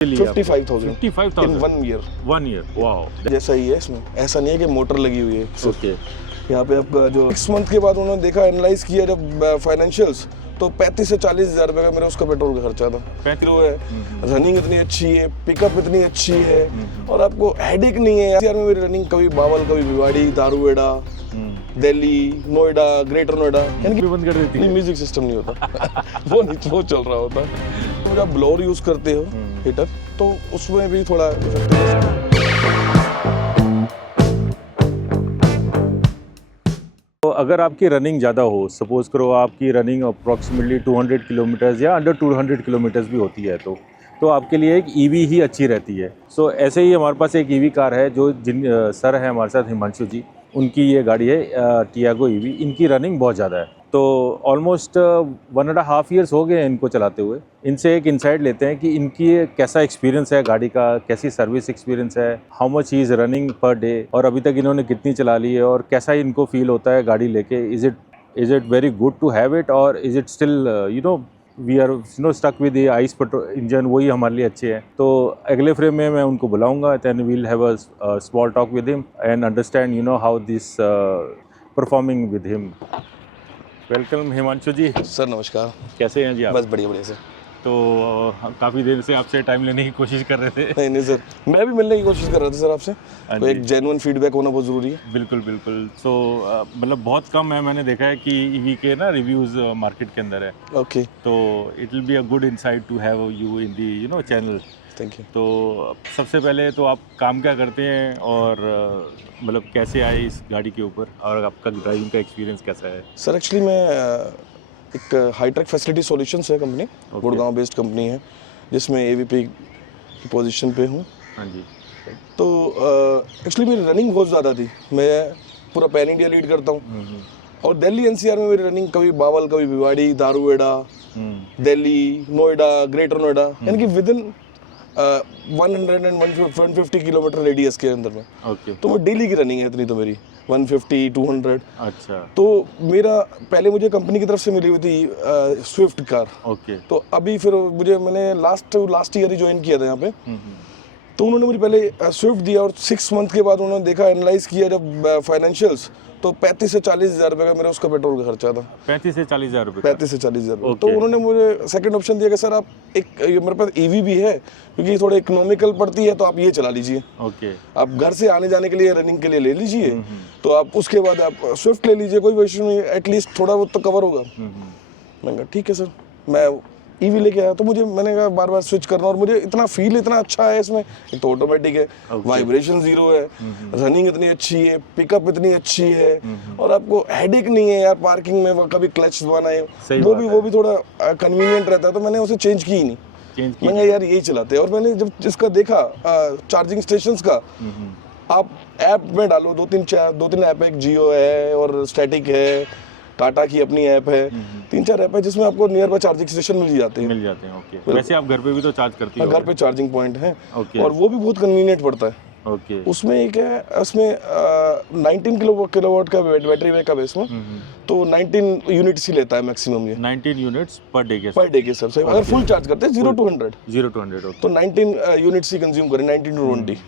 55,000 55,000 इन 1 year. 1 year, wow. जैसा ही है इसमें, ऐसा नहीं है कि मोटर लगी हुई है सिर्फ। ओके, यहाँ पे आपका जो 6 मंथ के बाद उन्होंने देखा, एनालाइज किया जब फाइनेंशियल्स, तो 35 से 40 हज़ार रुपये का मेरा उसका पेट्रोल का खर्चा था। 35 जो है रनिंग इतनी अच्छी है, पिकअप इतनी अच्छी है, और आपको हेडेक नहीं है यार। में मेरी रनिंग कभी बावल, कभी भिवाड़ी, दारूवेड़ा, दिल्ली, नोएडा, ग्रेटर नोएडा, यानी कि बंद कर देती है। नहीं, म्यूजिक सिस्टम नहीं होता वो नहीं, वो चल रहा होता। तो जब ब्लोअर यूज करते हो हीटर, तो उसमें भी थोड़ा इफेक्ट है। तो अगर आपकी रनिंग ज़्यादा हो, सपोज करो आपकी रनिंग अप्रॉक्सीमेटली 200 किलोमीटर्स या अंडर 200 किलोमीटर्स भी होती है, तो आपके लिए एक ईवी ही अच्छी रहती है। सो ऐसे ही हमारे पास एक ईवी कार है, जो सर है हमारे साथ, हिमांशु जी, उनकी ये गाड़ी है टियागो ईवी। इनकी रनिंग बहुत ज़्यादा है, तो ऑलमोस्ट 1.5 ईयर्स हो गए हैं इनको चलाते हुए। इनसे एक इंसाइट लेते हैं कि इनकी कैसा एक्सपीरियंस है गाड़ी का, कैसी सर्विस एक्सपीरियंस है, how much he is running per day, और अभी तक इन्होंने कितनी चला ली है, और कैसा इनको फील होता है गाड़ी लेके। Is it very good to have it, और is it still we are stuck with ICE petrol engine, वही हमारे लिए अच्छे हैं। तो अगले फ्रेम में मैं उनको बुलाऊंगा, then we'll have a small talk with him and understand how this performing with him. Welcome Himanshu ji. Sir नमस्कार। कैसे हैं जी आप? बस बढ़िया बढ़िया सर। तो काफ़ी देर से आपसे टाइम लेने की कोशिश कर रहे थे। नहीं सर, मैं भी मिलने की कोशिश कर रहा था सर आपसे। हाँ तो जी। एक जेन्युइन फीडबैक होना बहुत ज़रूरी है। बिल्कुल बिल्कुल। सो मतलब बहुत कम है, मैंने देखा है कि ईवी के ना रिव्यूज़ मार्केट के अंदर है, ओके, तो it will be a good insight to have you in the channel. Thank you. तो सबसे पहले तो आप काम क्या करते हैं, और मतलब कैसे आए इस गाड़ी के ऊपर, और आपका ड्राइविंग का एक्सपीरियंस कैसा है? सर एक्चुअली मैं एक हाईट्रैक फैसिलिटी सॉल्यूशंस है कंपनी, गुड़गांव बेस्ड कंपनी है, जिसमें एवीपी की पोजीशन पे हूँ। हाँ जी। तो एक्चुअली मेरी रनिंग बहुत ज़्यादा थी। मैं पूरा पैन इंडिया लीड करता हूँ, और दिल्ली एनसीआर में मेरी रनिंग कभी बावल, कभी भिवाड़ी, दारूवेड़ा, दिल्ली, नोएडा, ग्रेटर नोएडा, यानी कि विद इन 150 किलोमीटर रेडियस के अंदर में। ओके। तो मैं डेली की रनिंग है इतनी, तो मेरी 150, 200। अच्छा। तो मेरा पहले मुझे कंपनी की तरफ से मिली हुई थी स्विफ्ट कार। ओके। तो अभी फिर मैंने लास्ट ईयर ही ज्वाइन किया था यहाँ पे। तो उन्होंने मुझे पहले स्विफ्ट दिया, और 6 मंथ के बाद उन्होंने देखा, एनालाइज किया जब फाइनेंशियल्स, तो 35 से 40 हज़ार रुपये का मेरा उसका पेट्रोल का खर्चा था। 35 से 40 हज़ार रुपये? 35 से 40 हज़ार रुपये। तो उन्होंने मुझे सेकंड ऑप्शन दिया कि सर आप मेरे पास ईवी भी है, क्योंकि थोड़ा इकोनॉमिकल पड़ती है, तो आप ये चला लीजिए। ओके। आप घर से आने जाने के लिए, रनिंग के लिए ले लीजिए, तो आप उसके बाद आप स्विफ्ट ले लीजिए, कोई इशू नहीं, एटलीस्ट थोड़ा बहुत तो कवर होगा। मैंने कहा ठीक है सर। मैं ईवी लेके आया, तो मैंने कहा बार बार स्विच करना, और मुझे इतना फील इतना अच्छा है इसमें। एक तो ऑटोमेटिक है, वाइब्रेशन जीरो है, रनिंग इतनी अच्छी है, पिकअप इतनी अच्छी है, और आपको हेडेक नहीं है यार पार्किंग में, कभी क्लच दबाना है, वो भी थोड़ा कन्वीनियंट रहता है। तो मैंने उसे चेंज की ही नहीं, मैंने यार यही चलाते हैं। और मैंने जब इसका देखा चार्जिंग स्टेशंस का, आप ऐप में डालो, 2-3 ऐप है, जियो है और स्टैटिक है, टाटा की अपनी ऐप है, 3-4 ऐप है जिसमें आपको नियर बाय चार्जिंग स्टेशन मिल जाते हैं। ओके। वैसे आप घर पे भी तो चार्ज करती हो? घर पे चार्जिंग पॉइंट है, ओके। और वो भी बहुत कन्वीनियंट पड़ता है। ओके। उसमें एक है, उसमें 19 किलोवाट का बैटरी बैकअप है इसमें। तो 19 यूनिट्स ही लेता है मैक्सिमम ये। 19 यूनिट्स पर डे के? पर डे के हिसाब से अगर फुल चार्ज करते हैं 0 to 100, 0 to 100, तो 19 यूनिट्स ही कंज्यूम करें, 19 to 20।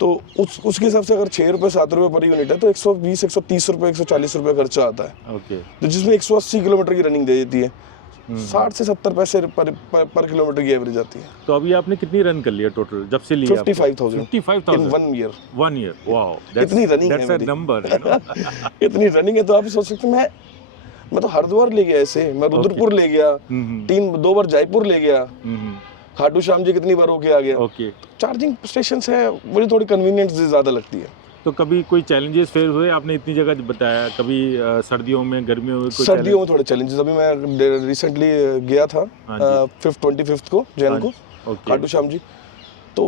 तो उसके हिसाब से अगर 6 रुपये 7 रुपये पर यूनिट है, तो 120, 130 रुपये, 140 रुपये खर्चा आता है। ओके। तो जिसमें 180 किलोमीटर की रनिंग दे देती है, 60 से 70 पैसे पर किलोमीटर की एवरेज आती है। तो अभी आपने कितनी रन कर लिया टोटल जब से लिया? 55,000 इन 1 ईयर। 1 year, wow. इतनी रनिंग है मेरी। नंबर इतनी रनिंग है, तो आप सोच सकते हैं, मैं तो हरिद्वार ले गया ऐसे, मैं रुद्रपुर ले गया, 2 बार जयपुर ले गया, खाटू श्याम जी कितनी बार होके आ गया। ओके। चार्जिंग स्टेशन है, मुझे थोड़ी कन्वीनियंस ज़्यादा लगती है। तो कभी कोई चैलेंजेस फेस हुए? आपने इतनी जगह बताया, कभी सर्दियों में, गर्मियों में? सर्दियों में थोड़े चैलेंजेस, अभी मैं रिसेंटली गया था 25 को जैन को, खाटू श्याम जी। तो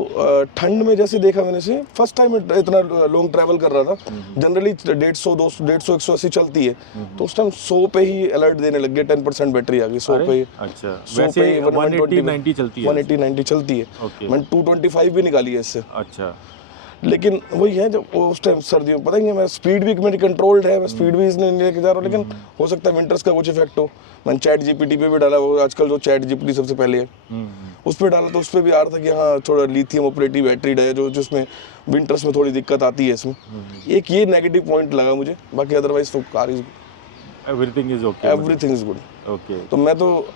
ठंड में जैसे देखा मैंने से, फर्स्ट टाइम इतना लॉन्ग ट्रैवल कर रहा था। जनरली 150, 180 चलती है, तो उस टाइम 100 पे ही अलर्ट देने लग गए, 10% बैटरी आ गई 100 पे ही। अच्छा, वैसे 180-90 चलती है? 180-90 चलती है। मैंने 225 भी निकाली है इससे। अच्छा। लेकिन वही है जब उस टाइम सर्दियों में पता ही नहीं, मैं स्पीड भी मेरी कंट्रोल्ड है, मैं स्पीड भी इसने लेके जा रहा हूँ, लेकिन हो सकता है विंटर्स का कुछ इफेक्ट हो। मैंने चैट जीपीटी पे भी डाला, वो आजकल जो चैट जीपीटी सबसे पहले है उस पर डाला, तो उस पर भी आ रहा था कि हाँ थोड़ा लिथियम ऑपरेटिव बैटरी है जो जिसमें विंटर्स में थोड़ी दिक्कत आती है इसमें। एक ये नेगेटिव पॉइंट लगा मुझे, बाकी अदरवाइज तो car is everything is okay, everything is good. Okay. तो मैं तो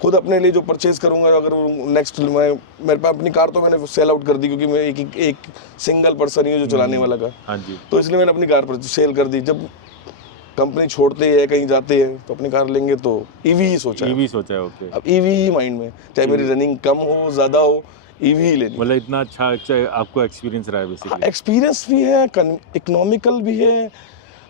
खुद अपने लिए जो परचेज करूंगा, अगर नेक्स्ट मेरे पास अपनी कार तो मैंने सेल आउट कर दी, क्योंकि मैं एक सिंगल पर्सन ही हूँ जो चलाने वाला का। हाँ जी। तो इसलिए मैंने अपनी कार पर सेल कर दी। जब कंपनी छोड़ते हैं कहीं जाते हैं तो अपनी कार लेंगे तो ईवी ही सोचा है। ईवी सोचा है, ओके। अब ईवी ही माइंड में, चाहे मेरी रनिंग कम हो ज़्यादा हो, ईवी ही लेनी। मतलब इतना अच्छा आपको एक्सपीरियंस रहा है बेसिकली? एक्सपीरियंस भी है, इकोनॉमिकल भी है।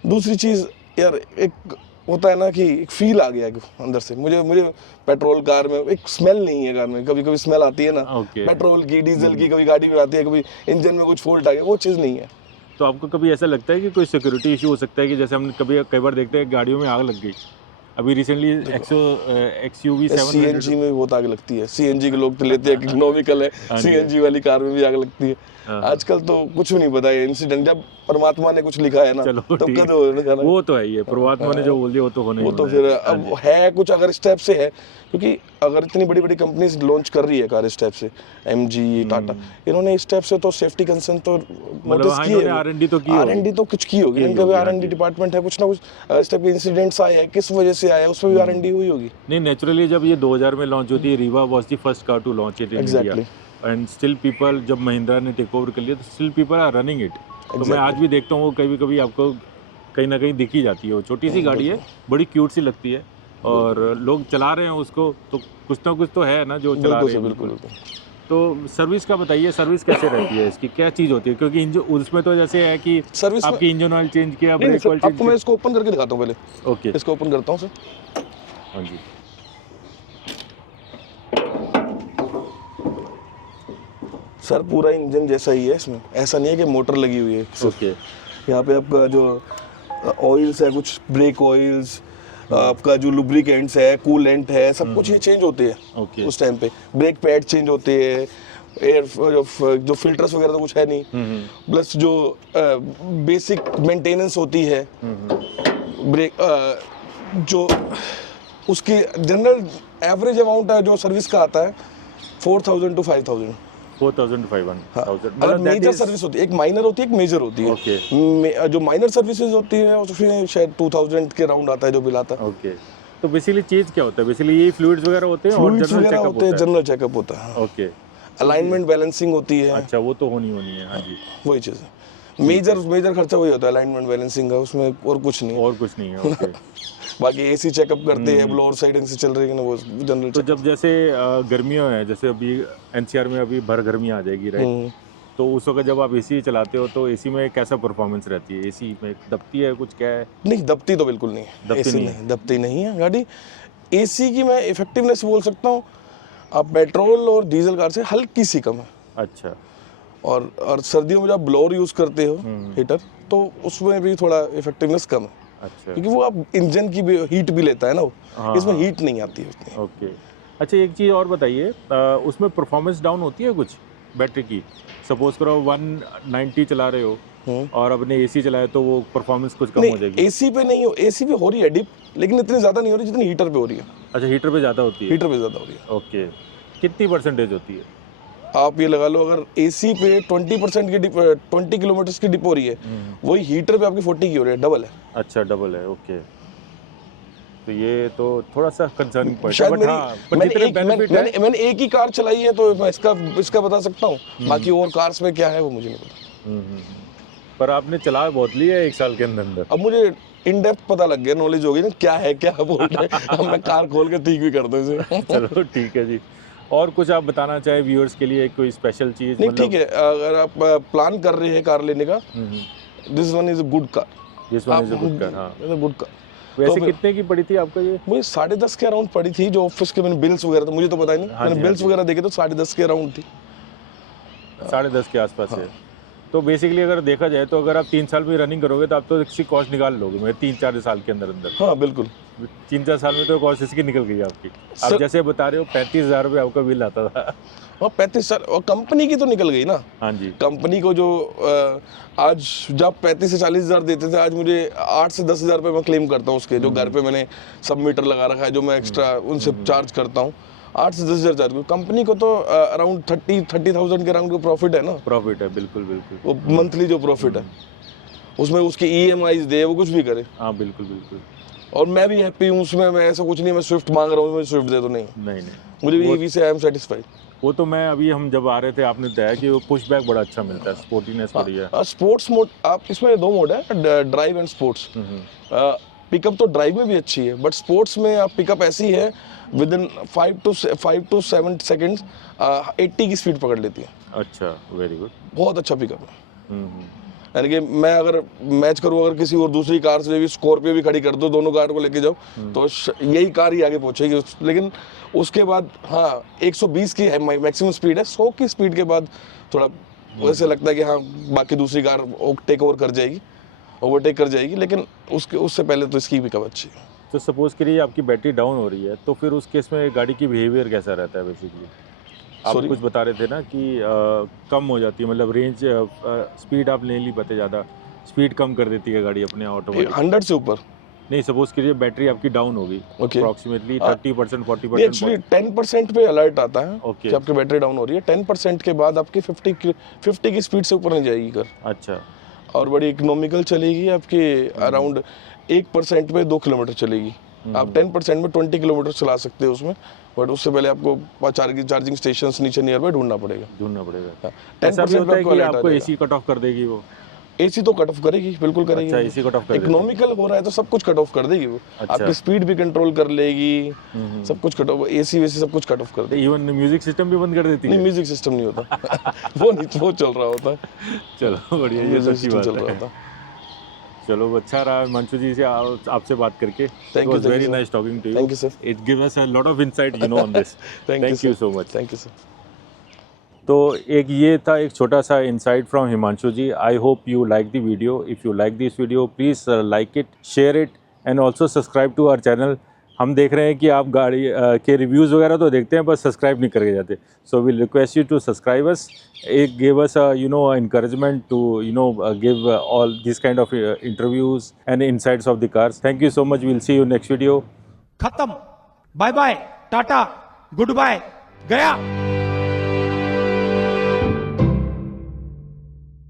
दूसरी चीज़ यार, एक होता है ना कि एक फील आ गया है अंदर से। मुझे पेट्रोल कार में एक स्मेल नहीं है कार में, कभी कभी स्मेल आती है ना पेट्रोल की, डीजल की, कभी गाड़ी में आती है, कभी इंजन में कुछ फॉल्ट आ गया, वो चीज़ नहीं है। तो आपको कभी ऐसा लगता है कि कोई सिक्योरिटी इशू हो सकता है कि जैसे हम कई बार देखते हैं गाड़ियों में आग लग गई, अभी रिसेंटली XUV 700 सीएनजी में भी बहुत आग लगती है। सीएनजी के लोग तो लेते हैं कि इकोनॉमिकल है, सीएनजी वाली कार में भी आग लगती है। आजकल तो कुछ नहीं पता है इंसिडेंट, जब परमात्मा ने कुछ लिखा है ना तो कद हो, वो तो है ही है, परमात्मा ने जो बोल दिया वो तो होने ही वो तो फिर अब है कुछ अगर इस टाइप से है, क्योंकि अगर इतनी बड़ी बड़ी कंपनीज लॉन्च कर रही है कार इस टाइप से, MG, टाटा, इन्होंने इस टाइप से तो सेफ्टी कंसर्न तो नोटिस की है, R&D तो कुछ की होगी, इनका भी R&D डिपार्टमेंट है, कुछ ना कुछ इस टाइप के इंसिडेंट्स आए हैं, किस वजह से आया है उस पर भी R&D हुई होगी। नहीं, नेचुरली जब ये 2000 में लॉन्च होती है, Reva was the first car to launch it in India, and still people, जब महिंद्रा ने टेक ओवर कर लिया तो still people are running it. तो मैं आज भी देखता हूँ वो कभी कभी आपको कहीं ना कहीं दिखी जाती है। वो छोटी सी गाड़ी है, बड़ी क्यूट सी लगती है, और लोग चला रहे हैं उसको, तो कुछ ना कुछ तो है ना जो चला रहे हैं। बिल्कुल। तो सर्विस का बताइए, सर्विस कैसे रहती है इसकी, क्या चीज़ होती है? क्योंकि उसमें तो जैसे है कि सर्विस आपकी इंजन ऑयल चेंज किया, ब्रेक ऑयल चेंज आपको मैं इसको ओपन करके दिखाता हूँ पहले। ओके, इसको ओपन करता हूँ सर। हाँ जी। सर पूरा इंजन जैसा ही है इसमें, ऐसा नहीं है कि मोटर लगी हुई है। ओके, यहाँ पे आपका जो ऑयल्स है, कुछ ब्रेक ऑयल्स, आपका जो लुब्रिकेंट्स है, कूलेंट है, सब कुछ ये चेंज होते हैं। ओके। उस टाइम पे ब्रेक पैड चेंज होते हैं, एयर जो फिल्टर्स वगैरह तो कुछ है नहीं, प्लस जो बेसिक मेंटेनेंस होती है, ब्रेक जो उसकी जनरल एवरेज अमाउंट है जो सर्विस का आता है 4000 to 5000। 4500। अगर मेजर सर्विस होती है, एक माइनर होती है, एक मेजर होती है। ओके। जो माइनर सर्विसेज होती है उसमें शायद 2000 के राउंड आता है जो बिल आता है। ओके। तो बेसिकली चीज क्या होता है? बेसिकली ये फ्लूइड्स वगैरह होते हैं और जनरल चेकअप होता है। जनरल चेकअप होता है। ओके। अलाइनमेंट बैलेंसिंग होती है। अच्छा, वो तो होनी है। हाँ जी, वही चीज़ है। मेजर खर्चा वही होता है अलाइनमेंट बैलेंसिंग का, उसमें और कुछ नहीं। और कुछ नहीं है। ओके। बाकी एसी चेकअप करते हैं, ब्लोअर साइडिंग से चल रही है ना, वो जनरल। तो जब जैसे गर्मियों है, जैसे अभी NCR में अभी भर गर्मी आ जाएगी, राइट? तो उस वक्त जब आप एसी चलाते हो तो एसी में कैसा परफॉर्मेंस रहती है? एसी में दबती है कुछ, क्या है? नहीं, दबती तो बिल्कुल नहीं है। दबती नहीं है गाड़ी। एसी की मैं इफेक्टिवनेस बोल सकता हूँ, आप पेट्रोल और डीजल कार से हल्की सी कम है। अच्छा। और सर्दियों में जब ब्लोअर यूज करते हो, हीटर, तो उसमें भी थोड़ा इफेक्टिवनेस कम है। अच्छा। क्योंकि वो आप इंजन की भी हीट भी लेता है ना वो। हाँ, इसमें हीट नहीं आती है उतनी। ओके। अच्छा, एक चीज़ और बताइए, उसमें परफॉर्मेंस डाउन होती है कुछ बैटरी की? सपोज करो 190 चला रहे हो और अपने एसी चलाए तो वो परफॉर्मेंस कुछ कम हो जाएगी? एसी पे नहीं हो, एसी पे हो रही है डिप, लेकिन इतनी ज़्यादा नहीं हो रही जितनी हीटर पे हो रही है। अच्छा, हीटर पे ज़्यादा होती है? हीटर पे ज़्यादा हो रही है। ओके। कितनी परसेंटेज होती है? आप ये लगा लो, अगर एसी पे 20% की डिप, 20 किलोमीटर की डिप हो रही है, वही हीटर पे आपकी 40 की हो रही है, डबल है। अच्छा, डबल है। ओके। तो ये तो थोड़ा सा कंसर्निंग पॉइंट है, बट हाँ, मैंने एक ही कार चलाई है तो मैं इसका बता सकता हूँ। बाकी और कार्स में क्या है वो मुझे नहीं पता। पर आपने चला बहुत लिया है 1 साल के अंदर। अब मुझे इन डेप्थ पता लग गया, नॉलेज हो गई ना क्या है, क्या बोल रहे हैं। अब मैं कार खोल के ठीक भी कर दूं इसे। चलो ठीक है जी। और कुछ आप बताना चाहे व्यूअर्स के लिए, कोई स्पेशल चीज? नहीं, ठीक है, अगर आप प्लान कर रहे हैं कार लेने का, this one is a good car. This one is a good car. हाँ, गुड कार। वैसे कितने की पड़ी थी आपको ये? मुझे 10.5 के अराउंड पड़ी थी। जो ऑफिस के मैंने बिल्स वगैरह, तो मुझे तो पता ही नहीं, मैंने बिल्स वगैरह देखे तो 10.5 के अराउंड थी। 10.5 के आसपास है। तो बेसिकली अगर देखा जाए तो अगर आप 3 साल में रनिंग करोगे तो आप तो इसकी कॉस्ट निकाल लोगे मेरे 3-4 साल के अंदर अंदर। हाँ बिल्कुल। 3-4 साल में तो कॉस्ट इसकी निकल गई आपकी। आप सर- जैसे बता रहे हो 35,000 रुपये आपका बिल आता था। और 35 साल और कंपनी की तो निकल गई ना। हाँ जी। कंपनी को जो आज जब 35 से 40 हज़ार देते थे, आज मुझे 8 से 10 हज़ार रुपये मैं क्लेम करता हूँ उसके, जो घर पे मैंने सब मीटर लगा रखा है, जो मैं एक्स्ट्रा उनसे चार्ज करता हूँ 8 से 10 हज़ार चार्ज। कंपनी को तो अराउंड 30,000 के अराउंड प्रॉफिट है ना, प्रॉफिट है, बिल्कुल बिल्कुल। वो मंथली जो प्रॉफिट है उसमें उसकी EMIs दे, वो कुछ भी करे। हाँ बिल्कुल बिल्कुल। और मैं भी हैप्पी हूँ उसमें, मैं ऐसा कुछ नहीं मैं स्विफ्ट मांग रहा हूँ, मुझे स्विफ्ट दे दो, नहीं नहीं मुझे भी EV से आई एम सेटिस्फाइड। वो तो मैं अभी हम जब आ रहे थे आपने बताया कि वो पुश बैक बड़ा अच्छा मिलता है, स्पोर्टीनेस बढ़िया है। स्पोर्ट्स मोड आप इसमें 2 मोड है, ड्राइव एंड स्पोर्ट्स। पिकअप तो ड्राइव में भी अच्छी है, बट स्पोर्ट्स में आप पिकअप ऐसी है विद इन 5 to 7 सेकेंड्स 80 की स्पीड पकड़ लेती है। अच्छा, वेरी गुड। बहुत अच्छा पिकअप है। यानी कि मैं अगर मैच करूँ अगर किसी और दूसरी कार से भी, स्कॉर्पियो भी खड़ी कर दो, दोनों कार को लेके जाओ तो यही कार ही आगे पहुंचेगी। लेकिन उसके बाद हाँ 120 की मैक्सिमम स्पीड है, 100 की स्पीड के बाद थोड़ा वैसे लगता है कि हाँ बाकी दूसरी कार टेक ओवर कर जाएगी, ओवरटेक कर जाएगी, लेकिन उससे पहले तो इसकी पिकअप अच्छी है। तो सपोज करिए आपकी बैटरी डाउन हो रही है तो फिर उस केस में गाड़ी की बिहेवियर कैसा रहता है बेसिकली? आप Sorry? कुछ बता रहे थे ना कि कम हो जाती है, मतलब रेंज स्पीड आप नहीं ली पाते ज़्यादा, स्पीड कम कर देती है गाड़ी अपने ऑटोमेटिक। 100 से ऊपर नहीं, सपोज करिए बैटरी आपकी डाउन होगी Okay. अप्रॉक्सीमेटली 30% 40%। एक्चुअली 10% पे अलर्ट आता है Okay. कि आपकी बैटरी डाउन हो रही है। 10% के बाद आपकी 50 की स्पीड से ऊपर नहीं जाएगी कार, अच्छा। और बड़ी इकोनॉमिकल चलेगी आपकी। अराउंड 1% पे 2 किलोमीटर चलेगी। आप 10% में 20 किलोमीटर चला सकते हो उसमें, बट उससे पहले आपको चार्जिंग स्टेशन नीचे नियर बाय ढूंढना पड़ेगा। हाँ। 10% ऐसा भी होता है आपको कि alert आ आपको जाएगा। AC कट ऑफ कर देगी वो? AC तो कट ऑफ करेगी, बिल्कुल करेगी। अच्छा, AC कट ऑफ कर देती है। इकोनॉमिकल हो रहा है तो सब कुछ कट ऑफ कर देगी वो। अच्छा। आपकी स्पीड भी कंट्रोल कर लेगी, सब कुछ कट ऑफ, AC वैसे सब कुछ कट ऑफ कर देगी। इवन म्यूजिक सिस्टम भी बंद कर देती नहीं, है? म्यूजिक सिस्टम नहीं होता वो नहीं, वो चल रहा होता है। चलो बढ़िया, ये म्यूजिक तो अच्छी सिस्टम बात चल रहा है। होता। चलो अच्छा रहा हिमांशु जी से आपसे बात करके। Thank you, thank you, very sir. Nice talking to you. Thank you, sir. It give us a lot of insight on this. Thank you so much. Thank you sir. तो एक ये था एक छोटा सा insight from Himanshu ji. I hope you like the video. If you like this video please like it, share it and also subscribe to our channel. हम देख रहे हैं कि आप गाड़ी के रिव्यूज़ वगैरह तो देखते हैं, बस सब्सक्राइब नहीं करके जाते। So will request you to subscribe us, एक give us encouragement to give all this kind of interviews and insights of the cars. Thank you so much. We'll see you next video. खत्म, bye bye, tata, good bye, गया।